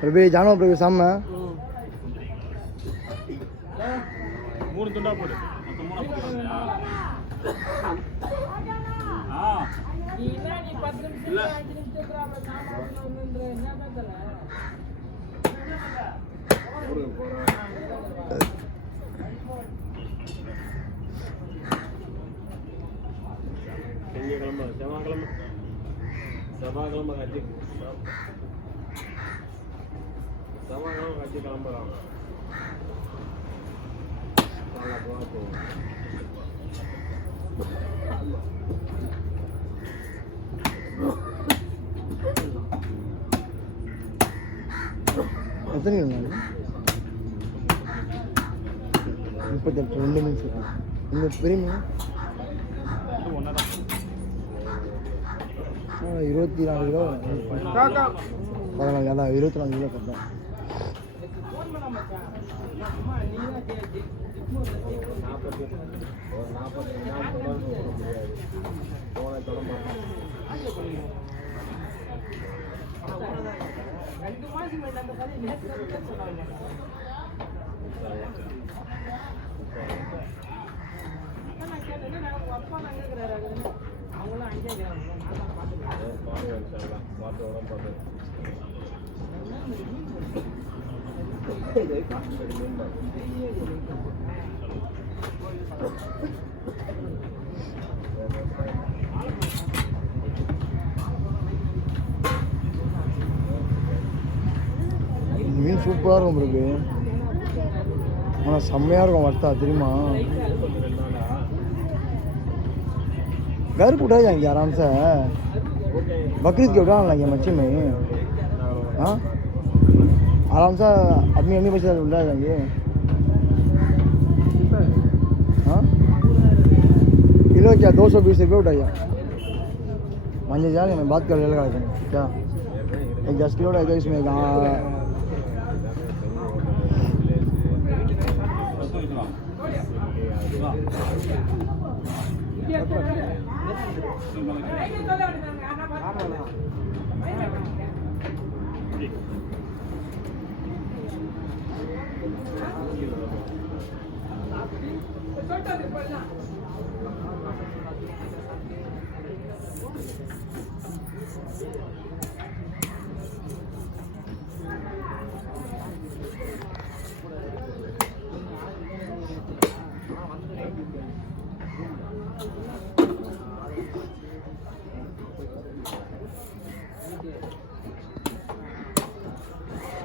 பிரபு ஜானோ பிரபு சாம மூணு துண்டா போடு. செவ்வாய்க்கிழமை செவ்வாய்க்கிழமை. கட்சி செவ்வாய்க்கிழமை கட்சி கிளம்புறான் எத்தனை நாள்? முப்பத்தெட்டு ரெண்டு மீன் இருக்கு இந்த பெரிய மீன் ஒன்றா ஆ, இருபத்தி நாலு கிலோ. பதினாலு அதான் இருபத்தி நாலு கிலோ கட்டேன் ஒரு நாற்பத்தி நாற்பது ரூபா போட முடியாது போன தொடம்ப பார்த்து உடம்பு பார்த்து மீன் சூப்பராக இருக்கும் பிறகு ஆனால் செம்மையாக இருக்கும் வர்த்தா தெரியுமா घर कुठं आहे जाएंगे आराम से बकरीद के उठाने लगे मच्छी में हाँ आराम से अपनी अपनी पैसे उल्टा जाएँगे। हाँ? किलो क्या? दो सौ बीस रुपये उठाइए। मान जा रहे मैं बात कर लगा क्या? एक दस किलो उठाएगा तो इसमें कहाँ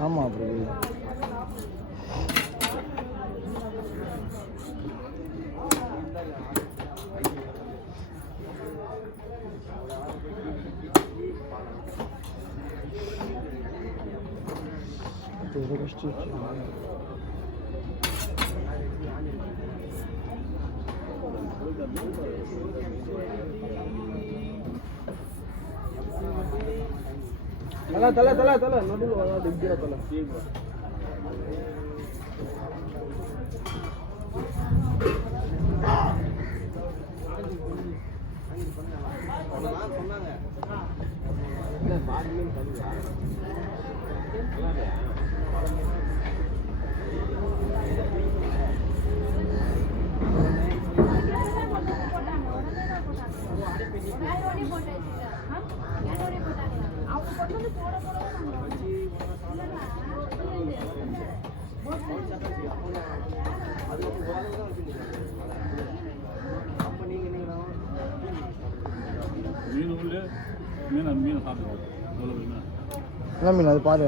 ஆமாம் அப்படி برشتيك తల తల తల తల నడులు అలా దిగ్గిన తల சொன்னாங்க மீன் சாப்பிடுவோம் மீன்? என்ன மீன்? அது பாரு.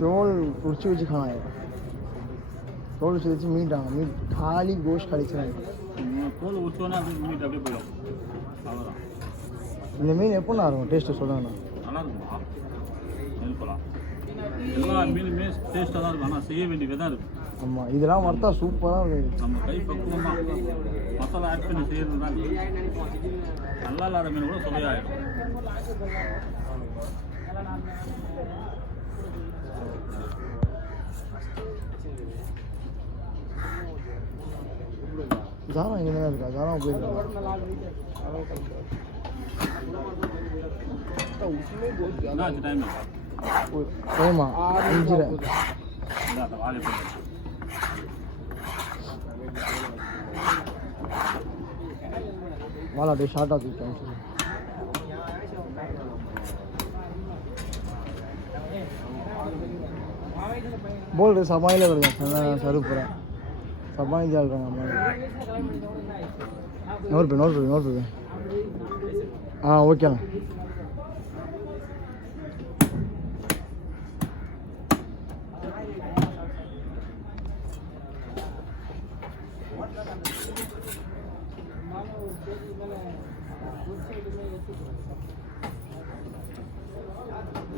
रोल कुर्सी उर्सी खाना है रोल उर्सी வச்சு மீட் ஆகும் மீட் खाली गोश्त खाली வச்சுருக்காங்க தோல் விட்டோன்னா அப்படியே மீட் அப்படியே போயிடும் அவ்வளோதான் இந்த மீன் எப்போ நான் இருக்கும் டேஸ்ட்டு சொல்லுங்கண்ணா நல்லா இருக்குமா நெல் பழம் எல்லா மீனுமே டேஸ்ட்டாக தான் இருக்கும் ஆனால் செய்ய வேண்டிய விதம் இருக்குது ஆமாம் இதெல்லாம் வறுத்தா சூப்பராக இருக்கு நம்ம கை பக்குவமாக மசாலா ஆட் பண்ணி செய்கிறது தான் நல்லா இல்லாத மீன் கூட சுவையாயிடும் ஜாரம் இங்கே தான் இருக்கா? ஜாரம் போயிருக்கா என்ன ஏமா அஞ்சுரை. அப்படியே ஷார்ட்டாக தூக்கிட்டேன் சொல்லி போல் சமாளியில் வருது சருப்புறேன் சமாளி ஆடுறாங்க அம்மா நோட் பண்ணு நோட் பண்ணு நோட் பண்ணு ஆ ஓகேண்ணா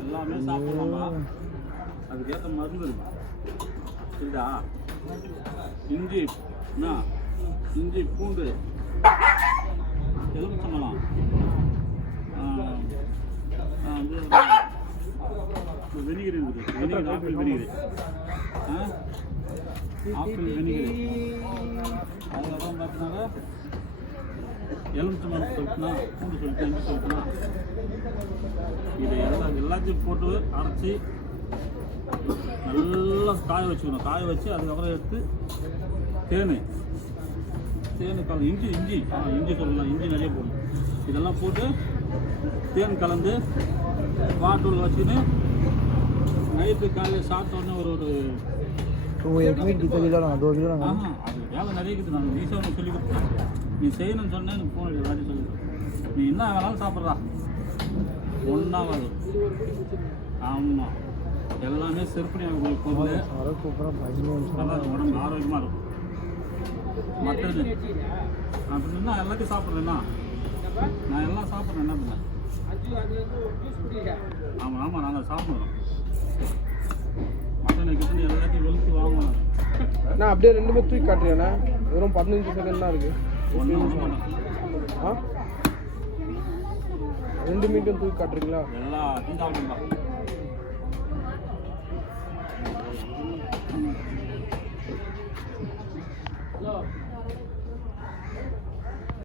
எல்லாமே சாப்பிடலாமா அதுக்கேற்ற மருந்து இருக்கு சரிதா இஞ்சி என்ன? இஞ்சி பூண்டு. எலுமிச்சம்பழம் வெனிகர் இருக்குது. Vinegar apple vinegar. ஆ? Apple vinegar. அதுக்கப்புறம் பார்த்தீங்கன்னா எலுமிச்சம்பழம் சொல்லிட்டுனா பூண்டு சொல்லிட்டு இஞ்சி சொல்லிட்டுனா. இதை எல்லாம் எல்லாத்தையும் போட்டு அரைச்சி நல்லா காய வச்சுக்கணும். காய வச்சு அதுக்கப்புறம் எடுத்து தேன். தேன் கலந்து இஞ்சி இஞ்சி. ஆ இஞ்சி சொல்லலாம் இஞ்சி நிறைய போடணும். இதெல்லாம் போட்டு தேன் கலந்து வாட்டூரில் வச்சுன்னு நைட்டு காலையில் சாப்பிட்டோன்னே ஒரு ஒரு வேலை நிறைய இருக்குது நான் ஈஸியாக ஒன்று சொல்லி கொடுத்தேன். நீ செய்யணும்னு சொன்னேன் எனக்கு ஃபோன் எல்லாத்தையும் சொல்லி நீ என்ன வேணாலும் சாப்பிட்றா. ஒன்றாவது ஆமாம் எல்லாமே அப்புறம் பதினஞ்சு நல்லா இருக்கும் உடம்பு ஆரோக்கியமாக இருக்கும். மற்றது அப்படி என்ன எல்லாத்தையும் சாப்பிட்றேன்னா நான் எல்லாம் சாப்பிட்றேன் என்ன பண்ணேன் ஆமாம் ஆமாம் நாங்கள் சாப்பிட்றோம். மட்டன் கிட்டன் எல்லாத்தையும் வெளுத்து வாங்கணும். நான் அப்படியே ரெண்டுமே தூக்கி காட்டுறேண்ணா வெறும் பதினஞ்சு செகண்ட் தான் இருக்கு. ஒன்றும் ஆ? ரெண்டு மீட்டும் தூக்கி காட்டுறீங்களா? எல்லாத்தையும்